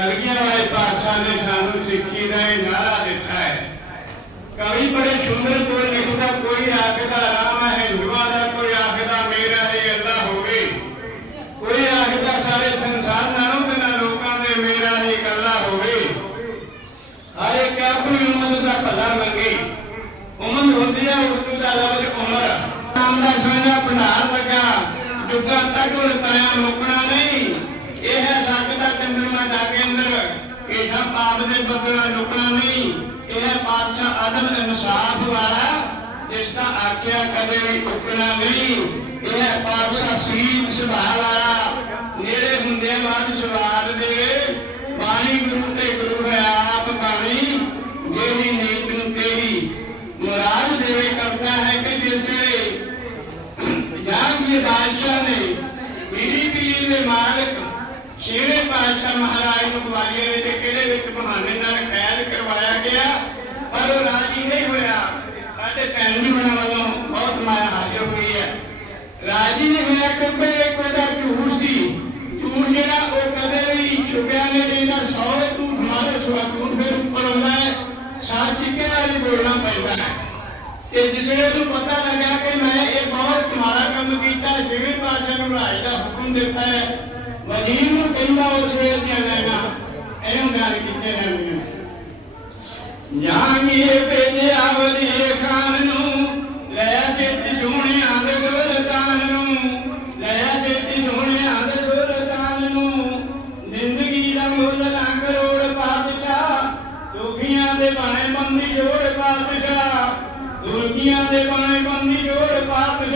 ਕਵੀਆਂ ਵਾਲੇ ਪਾਤਸ਼ਾਹ ਨੇ ਸਾਨੂੰ ਸਿੱਖੀ ਦਾ ਇਹ ਨਾਰਾ ਦਿੱਤਾ ਹੈ। ਕਵੀ ਬੜੇ ਸੁੰਦਰ ਕੋਲ ਲਿਖਦਾ, ਕੋਈ ਆਖਦਾ, ਰਾਮ ਹੈ ਜੁਵਾ ਦਾ, ਕੋਈ ਆਖਦਾ, ਮੇਰਾ ਹੈ ਅੱਲਾ ਹੋਵੇ। ਕੋਈ ਆਖਦਾ, ਸਾਰੇ ਸੰਸਾਰ ਨਾਲੋਂ ਬਿਨਾਂ ਲੋਕਾਂ ਦੇ, ਮੇਰਾ ਹੈ ਇਕੱਲਾ ਹੋਵੇ। ਹਰ ਇੱਕ ਆਪਣੀ ਉਮਰ ਦਾ ਭਲਾ ਮੰਗੇ। ਉਮਰ ਹੁੰਦੀ ਹੈ ਉਰਦੂ ਦਾ ਲਵਰ ਉਮਰ। ਨਾਮ ਦਾ ਸਾਂਝਾ ਭੰਡਾਰ ਲੱਗਾ, ਜੁਗਾਂ ਤੱਕ ਵਰਤਾਇਆ ਮੁਕਣਾ ਨਹੀਂ। ਇਹ ਹੈ ਸੱਚ ਦਾ ਚੰਦਰਮਾ ਜਾਗੇ ਕੇ ਪਾਪ ਦੇ ਬਦਲਾ ਲੁਕਣਾ ਨਹੀਂ, ਇਹ ਹੈ ਪਾਤਸ਼ਾਹ ਆਦਮ ਇਨਸਾਫ ਵਾਲਾ, ਜਿਸ ਦਾ ਆਖਿਆ ਕਦੇ ਵੀ ਟੁਕਣਾ ਨਹੀਂ। ਇਹ ਪਾਤਸ਼ਾਹ ਸੀਮ ਸੁਭਾਅ ਵਾਲਾ, ਨੇੜੇ ਹੁੰਦੇ ਬਾਅਦ ਸਵਾਦ ਦੇ। ਬਾਣੀ ਗੁਰੂ ਤੇ ਗੁਰੂ ਹੈ ਆਪ ਬਾਣੀ, ਜਿਹੜੀ ਨੀਤ ਨੂੰ ਤੇਰੀ ਮੁਰਾਦ ਦੇਵੇ ਕਰਦਾ ਹੈ ਕਿ ਜਿਸ ਵੇਲੇ ਬਾਦਸ਼ਾਹ ਨੇ ਪੀੜੀ ਪੀੜੀ ਦੇ ਮਾਲਕ ਛੇਵੇਂ ਪਾਤਸ਼ਾਹ ਮਹਾਰਾਜ ਨੂੰ ਗਵਾਲੀਅਰ ਵਿੱਚ ਕਿਹੜੇ ਵਿੱਚ ਬਹਾਨੇ ਨਾਲ ਕੈਦ ਕਰਵਾਇਆ ਗਿਆ ਪਰ ਉਹ ਰਾਜੀ ਨਹੀਂ ਹੋਇਆ ਸਾਡੇ ਭੈਣ ਜੀ ਬਣਾ ਵੱਲੋਂ ਬਹੁਤ ਮਾਇਆ ਹਾਜ਼ਰ ਹੋਈ ਹੈ ਰਾਜੀ ਨਹੀਂ ਇੱਕ ਉਹਦਾ ਝੂਠ ਸੀ ਝੂਠ ਜਿਹੜਾ ਉਹ ਕਦੇ ਵੀ ਛੁਪਿਆ ਨਹੀਂ ਰਹਿੰਦਾ ਸੌ ਝੂਠ ਮਾਰੇ ਸਵਾ ਝੂਠ ਫਿਰ ਉੱਪਰ ਆਉਂਦਾ ਹੈ ਸਾਥ ਜਿੱਕੇ ਨਾਲ ਹੀ ਬੋਲਣਾ ਪੈਂਦਾ ਹੈ ਤੇ ਜਿਸ ਨੂੰ ਪਤਾ ਲੱਗਾ ਕਿ ਮੈਂ ਇਹ ਬਹੁਤ ਮਾੜਾ ਕੰਮ ਕੀਤਾ ਛੇਵੇਂ ਪਾਤਸ਼ਾਹ ਨੂੰ ਰਾਜ ਦਾ ਹੁਕਮ ਦਿੱਤਾ ਹੈ ਵਜ਼ੀਰ ਨੂੰ ਕਹਿੰਦਾ ਉਸ ਵੇਲੇ ਦੀਆਂ ਬੰਦੀ ਜੋੜ ਪਾਤਸ਼ਾਹ ਦੁਖੀਆਂ ਦੇ ਬਾਣੇ ਬੰਦੀ ਜੋੜ ਪਾਤਸ਼ਾਹ।